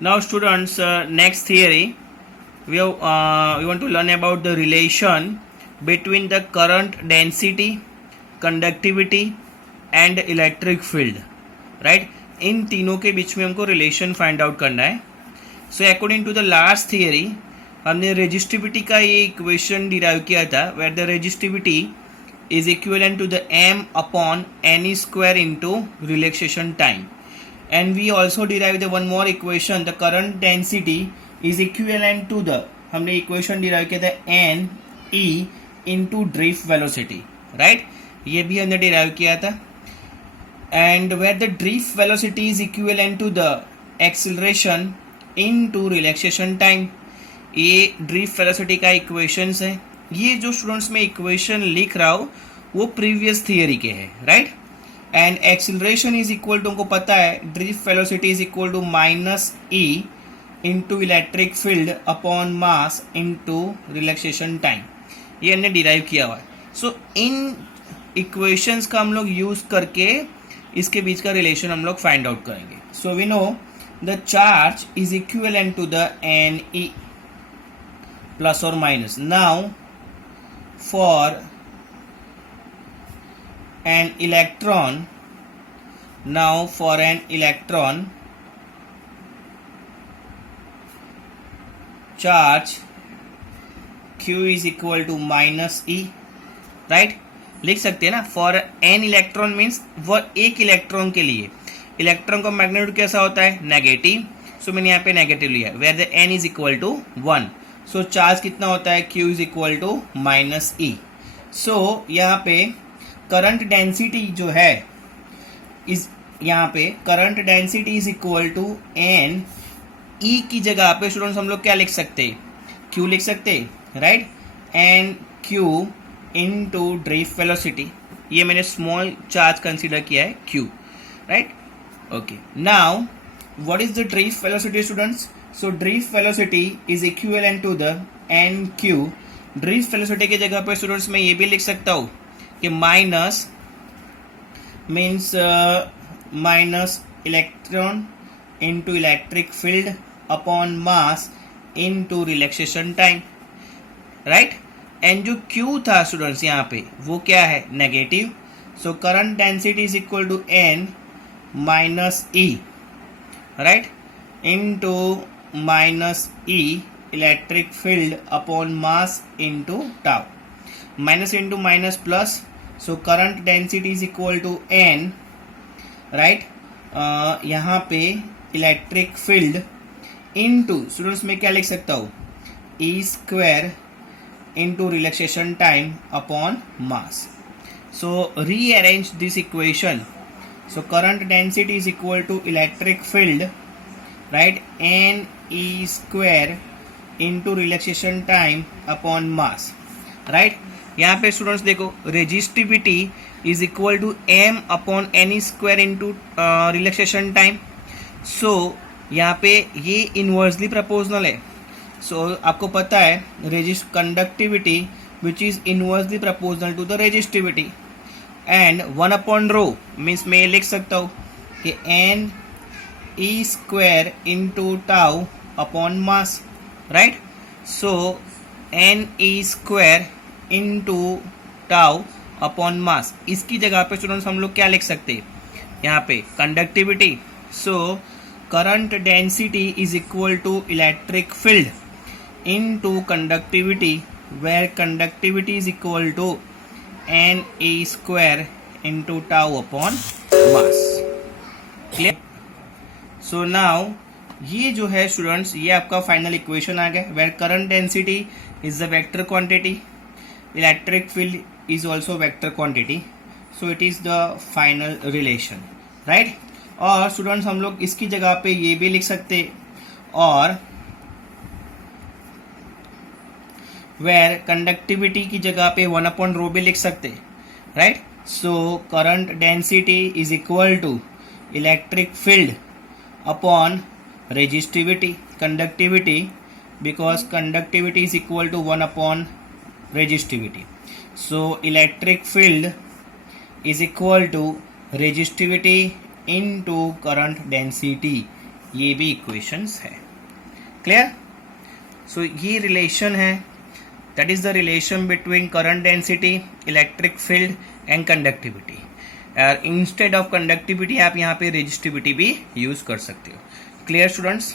Now, students, next theory we want to learn about the relation between the current density, conductivity, and electric field. Right? इन तीनों के बीच में हमको relation find out करना है. So according to the last theory हमने resistivity का ये equation derive किया था, where the resistivity is equivalent to the m upon n square into relaxation time. And we also derive the one more equation, the current density is equivalent to the, हमने equation derive किया था n e into drift velocity, right? ये भी हमने derive किया था. And where the drift velocity is equivalent to the acceleration into relaxation time. ये drift velocity का equations है. ये जो स्टूडेंट्स में इक्वेशन लिख रहा हूँ वो प्रीवियस थियरी के हैं, right? And acceleration is equal to, हमको पता है drift velocity is equal to minus e into electric field upon mass into relaxation time. ये हमने डिराइव किया हुआ है. सो इन इक्वेशंस का हम लोग यूज करके इसके बीच का रिलेशन हम लोग फाइंड आउट करेंगे. So we know the charge is equivalent to the N E plus और minus. Now for an electron, now for an electron charge q is equal to minus e, right? लिख सकते हैं ना. For an electron means वो एक electron के लिए. Electron का मैग्नीट्यूड कैसा होता है? नेगेटिव. सो मैंने यहाँ पे नेगेटिव लिया, where the N is equal to 1. So charge कितना होता है? Q is equal to minus E. So यहाँ पे करंट डेंसिटी जो है इस, यहाँ पे current density is equal to N E की जगह पे स्टूडेंट्स हम लोग क्या लिख सकते? Q लिख सकते, right? N Q into drift velocity. ये मैंने स्मॉल चार्ज कंसीडर किया है Q, right? Okay. Now what is the drift velocity students? So drift velocity is equivalent to the nq. Drift velocity की जगह पे स्टूडेंट्स मैं ये भी लिख सकता हूँ कि minus means minus electron into electric field upon mass into relaxation time, right? And जो q था स्टूडेंट्स यहाँ पे वो क्या है? Negative. So current density is equal to n minus e, right, into minus E electric field upon mass into tau. Minus into minus plus, so current density is equal to N, right? यहाँ पे electric field into, students मैं क्या लिख सकता हूँ? E square into relaxation time upon mass. So rearrange this equation. So current density is equal to electric field, right, n e square into relaxation time upon mass, right? यहाँ पे students देखो resistivity is equal to m upon N square into relaxation time. So यहाँ पे ये inversely proportional है. सो आपको पता है conductivity which is inversely proportional to the resistivity. And 1 upon rho means मैं ये लिख सकता हूँ कि n e square into tau upon mass, right? So n e square into tau upon mass. इसकी जगह पे स्टूडेंट्स हम लोग क्या लिख सकते हैं यहाँ पे? Conductivity. So current density is equal to electric field into conductivity, where conductivity is equal to n e square into tau upon mass. Clear? So now ये जो है स्टूडेंट्स ये आपका फाइनल इक्वेशन आ गया, where current density is the vector quantity, electric field is also vector quantity. So it is the final relation, right? और students हम लोग इसकी जगह पे ये भी लिख सकते, और वेयर कंडक्टिविटी की जगह पे 1 अपॉन रो भी लिख सकते, right? So current density is equal to electric field upon resistivity, conductivity, because conductivity is equal to 1 upon resistivity. So electric field is equal to resistivity into current density. ये भी equations है। Clear? सो ये relation है, that is the relation between current density, electric field and conductivity. Instead of conductivity आप यहाँ पे resistivity भी use कर सकते हो। Clear students?